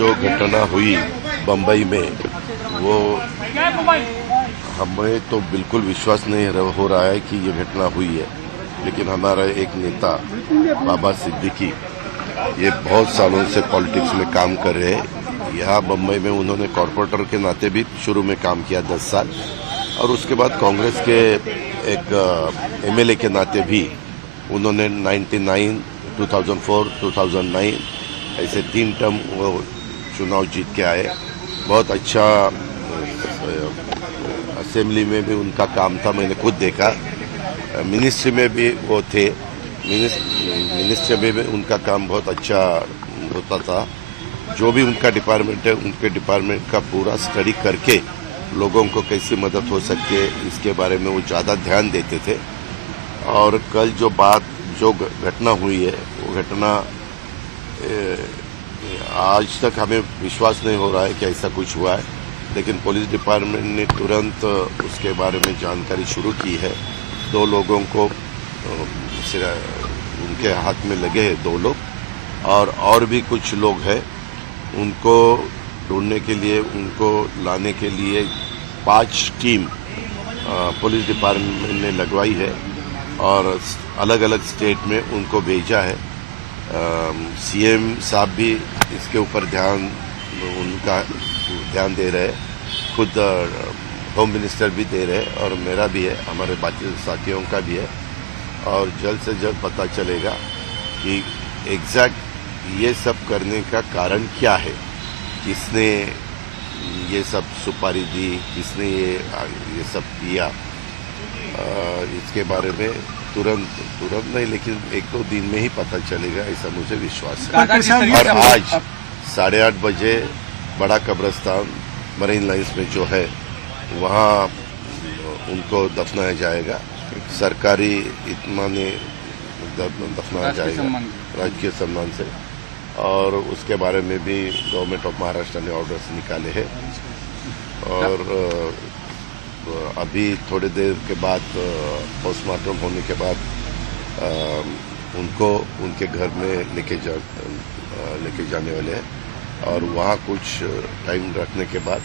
जो घटना हुई बम्बई में वो हमें तो बिल्कुल विश्वास नहीं हो रहा है कि ये घटना हुई है। लेकिन हमारा एक नेता बाबा सिद्दीकी ये बहुत सालों से पॉलिटिक्स में काम कर रहे हैं। यहाँ बम्बई में उन्होंने कॉरपोरेटर के नाते भी शुरू में काम किया दस साल। और उसके बाद कांग्रेस के एक एमएलए के नाते भी उन्होंने 99, 2004, 2009 ऐसे तीन टर्म वो चुनाव जीत के आए। बहुत अच्छा असेंबली में भी उनका काम था, मैंने खुद देखा। मिनिस्ट्री में भी वो थे। मिनिस्ट्री में भी उनका काम बहुत अच्छा होता था। जो भी उनका डिपार्टमेंट है, उनके डिपार्टमेंट का पूरा स्टडी करके लोगों को कैसी मदद हो सकती है, इसके बारे में वो ज़्यादा ध्यान देते थे। और कल जो बात, जो घटना हुई है, वो घटना आज तक हमें विश्वास नहीं हो रहा है कि ऐसा कुछ हुआ है, लेकिन पुलिस डिपार्टमेंट ने तुरंत उसके बारे में जानकारी शुरू की है। दो लोगों को उनके हाथ में लगे हैं दो लोग, और और भी कुछ लोग हैं। उनको ढूँढने के लिए, उनको लाने के लिए पाँच टीम पुलिस डिपार्टमेंट ने लगवाई है, और अलग अलग स्टेट में उनको भेजा है। सीएम साहब भी इसके ऊपर ध्यान, उनका ध्यान दे रहे खुद होम मिनिस्टर भी दे रहे और मेरा भी है, हमारे बाकी साथियों का भी है। और जल्द से जल्द पता चलेगा कि एग्जैक्ट ये सब करने का कारण क्या है। किसने ये सब सुपारी दी, किसने ये ये सब किया? इसके बारे में तुरंत तुरंत नहीं लेकिन एक दो दिन में ही पता चलेगा ऐसा मुझे विश्वास है। और आज साढ़े आठ बजे बड़ा कब्रस्तान मरीन लाइन्स में जो है वहाँ उनको दफनाया जाएगा। सरकारी इतमानी दफ- दफनाया जाएगा राजकीय सम्मान से। और उसके बारे में भी गवर्नमेंट ऑफ़ महाराष्ट्र ने ऑर्डर्स निकाले हैं। और अ, अभी थोड़ी देर के बाद पोस्टमार्टम होने के बाद उनको, उनके घर में लेके जा लेके जाने वाले हैं। और वहाँ कुछ टाइम रखने के बाद,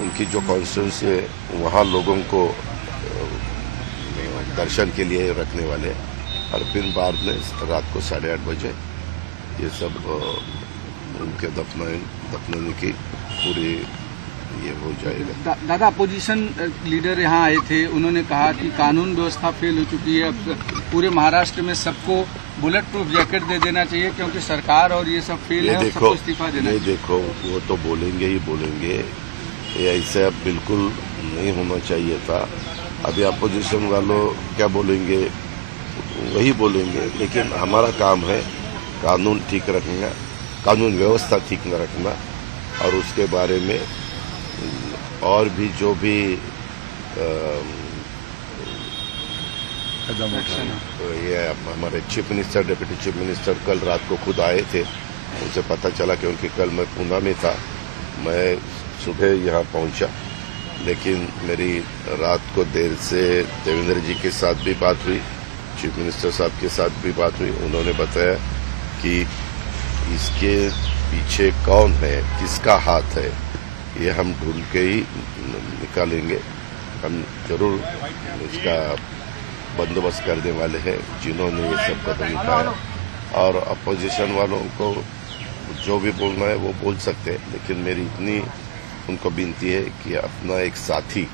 उनकी जो कॉन्स्टिट्यूंसी है, वहाँ लोगों को दर्शन के लिए रखने वाले और फिर बाद में रात को साढ़े आठ बजे, ये सब उनके दफना दफनाने की पूरी ये हो जाएगा। दादा अपोजिशन लीडर यहाँ आए थे उन्होंने कहा कि कानून व्यवस्था फेल हो चुकी है अब पूरे महाराष्ट्र में सबको बुलेट प्रूफ जैकेट दे देना चाहिए क्योंकि सरकार और ये सब फेल है देखो सबको इस्तीफा देना चाहिए। देखो वो तो बोलेंगे ही बोलेंगे। ये ऐसे अब बिल्कुल नहीं होना चाहिए था। अभी अपोजिशन वालों क्या बोलेंगे? वही बोलेंगे। लेकिन हमारा काम है कानून ठीक रखना कानून व्यवस्था ठीक न रखना और उसके बारे में और भी जो भी अम, ये हमारे chief minister deputy chief minister कल रात को खुद आए थे। उनसे पता चला क्योंकि कल मैं पूना में था। मैं सुबह यहाँ पहुँचा। लेकिन मेरी रात को देर से देवेंद्र जी के साथ भी बात हुई चीफ मिनिस्टर साहब के साथ भी बात हुई। उन्होंने बताया कि इसके पीछे कौन है किसका हाथ है। ये हम ढूंढ के ही निकालेंगे। हम ज़रूर इसका बंदोबस्त करने वाले हैं, जिन्होंने ये सब कदम उठाया। और अपोजिशन वालों को जो भी बोलना है, वो बोल सकते हैं। लेकिन मेरी इतनी उनको विनती है कि अपना एक साथी,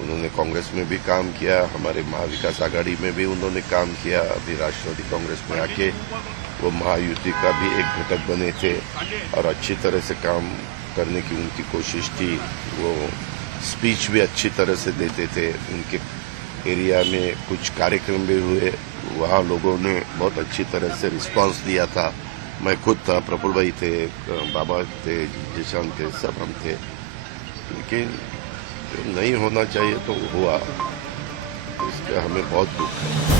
उन्होंने कांग्रेस में भी काम किया, हमारे महाविकास आघाड़ी में भी उन्होंने काम किया, अभी राष्ट्रवादी कांग्रेस में आके वो महायुति का भी एक घटक बने थे और अच्छी तरह से काम करने की उनकी कोशिश थी वो स्पीच भी अच्छी तरह से देते थे। उनके एरिया में कुछ कार्यक्रम भी हुए। वहाँ लोगों ने बहुत अच्छी तरह से रिस्पांस दिया था। मैं खुद था प्रफुल भाई थे, बाबा थे, जिशान थे, सब हम थे। लेकिन नहीं होना चाहिए तो हुआ। इसका हमें बहुत दुख है।